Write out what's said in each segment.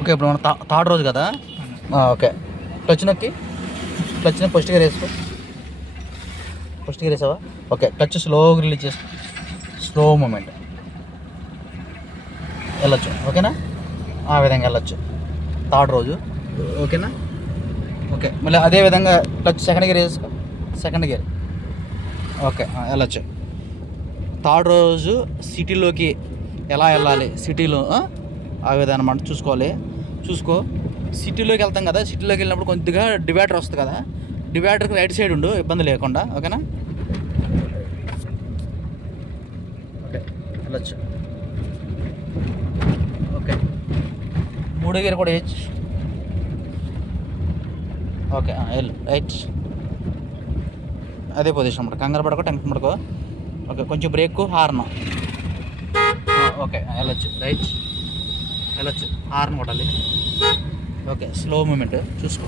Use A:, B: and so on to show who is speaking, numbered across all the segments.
A: Okay ఇప్పుడు మన third రోజు కదా? ఓకే. క్లచ్ నొక్కి క్లచ్ నొక్కి ఫస్ట్ గేర్ వేసుకో ఫస్ట్ గేర్ వేసావా ఓకే క్లచ్ స్లోగా రిలీజ్ చేసుకో స్లో మూమెంట్ వెళ్ళొచ్చు ఓకేనా? ఆ విధంగా వెళ్ళొచ్చు. థర్డ్ రోజు. ఓకేనా? ఓకే మళ్ళీ అదే విధంగా క్లచ్ సెకండ్ గేర్ వేసుకో సెకండ్ గేర్ ఓకే వెళ్ళొచ్చు. థర్డ్ రోజు సిటీలోకి ఎలా వెళ్ళాలి? సిటీలో ఆ? మనం చూసుకోవాలి. చూసుకో. సిటీలోకి వెళ్తాం కదా సిటీలోకి వెళ్ళినప్పుడు కొద్దిగా డివైడర్ వస్తుంది కదా. డివైడర్కి రైట్ సైడ్ ఉండు ఇబ్బంది లేకుండా ఓకేనా? ఓకే వెళ్ళొచ్చు. ఓకే. మూడో గేర్ కూడా వేయచ్చు ఓకే వెళ్ళు. రైట్ అదే పొజిషన్ అన్నమాట కంగారు పడకో టెన్షన్ పడకో. ఓకే కొంచెం బ్రేక్ హార్న్. ఓకే వెళ్ళొచ్చు. రైట్ వెళ్ళొచ్చు. హార్న్ కొట్టాలి ఓకే స్లో మూమెంట్ చూసుకో.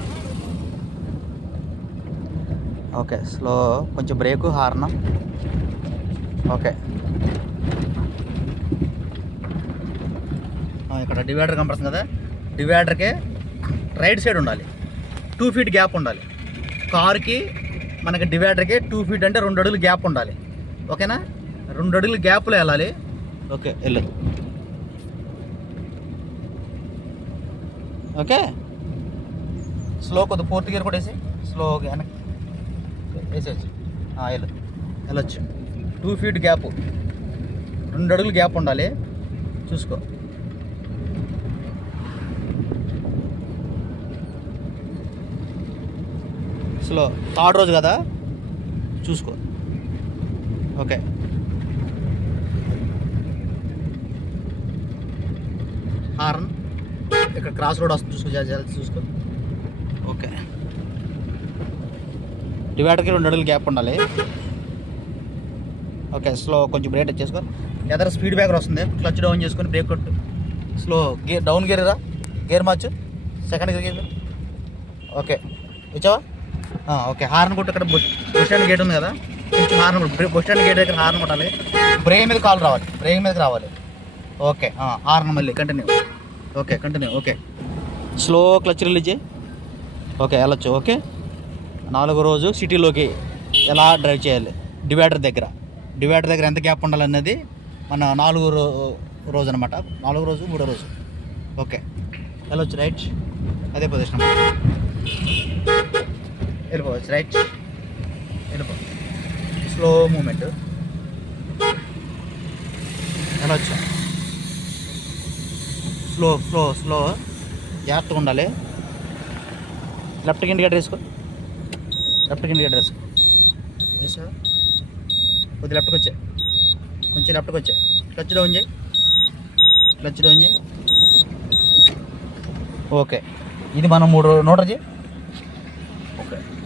A: ఓకే స్లో కొంచెం బ్రేకు హార్న్. ఓకే. ఇక్కడ డివైడర్ కనపడుతుంది కదా? డివైడర్కి రైట్ సైడ్ ఉండాలి. టూ ఫీట్ గ్యాప్ ఉండాలి. కార్కి మనకి డివైడర్కి టూ ఫీట్ అంటే రెండు అడుగులు గ్యాప్ ఉండాలి. ఓకేనా? రెండు అడుగులు గ్యాప్లో వెళ్ళాలి. ఓకే వెళ్ళు ఓకే? స్లో కొద్ది ఫోర్త్ గేర్ కూడా వేసి స్లో వెనక్కి వేసేయచ్చు. ఆ, వెళ్ళు. వెళ్ళొచ్చు. టూ ఫీట్ గ్యాప్ రెండు అడుగులు గ్యాప్ ఉండాలి. చూసుకో. స్లో థర్డ్ రోజు కదా? చూసుకో. ఓకే. హార్న్ ఇక్కడ క్రాస్ రోడ్ వస్తుంది చూసుకో చూసుకో. ఓకే. డివైడర్కి రెండు అడుగులు గ్యాప్ ఉండాలి. ఓకే స్లో కొంచెం బ్రేక్ వచ్చేసుకో ఎదర స్పీడ్ బ్రేకర్ వస్తుంది. క్లచ్ డౌన్ చేసుకొని బ్రేక్ కొట్టు. స్లో గేర్ డౌన్ గేర్ రా గేర్ మార్చు. Second gear okay. వచ్చావా? ఓకే. హార్న్ కొట్టు ఇక్కడ బస్ స్టాండ్ గేట్ ఉంది కదా. కొంచెం హార్న్ కొట్టు. బస్ స్టాండ్ గేట్ దగ్గర హార్న్ కొట్టాలి. బ్రేక్ మీద కాల్ రావాలి. బ్రేక్ మీదకి రావాలి. ఓకే. హార్న్ మళ్ళీ. Continue. Okay continue okay slow clutch release okay వెళ్ళొచ్చు ఓకే నాలుగో రోజు సిటీలోకి ఎలా డ్రైవ్ చేయాలి? డివైడర్ దగ్గర. డివైడర్ దగ్గర ఎంత గ్యాప్ ఉండాలన్నది మన నాలుగో రో రోజు అనమాట నాలుగో రోజు మూడో రోజు. ఓకే వెళ్ళొచ్చు రైట్ అదే పొజిషన్ వెళ్ళిపోవచ్చు రైట్ వెళ్ళిపో. స్లో మూమెంట్ వెళ్ళొచ్చు స్లో స్లో స్లో జాగ్రత్తగా ఉండాలి. లెఫ్ట్ కింద గడ్డ వేసుకో. లెఫ్ట్కి ఇండికేటర్ వేసుకో. వేసా కొద్ది లెఫ్ట్కి వచ్చా. కొంచెం లెఫ్ట్కి వచ్చా. క్లచ్ డౌన్ చేయి. క్లచ్ డౌన్ చేయి. ఓకే. ఇది మనం మూడు నోటర్ చేయి. ఓకే.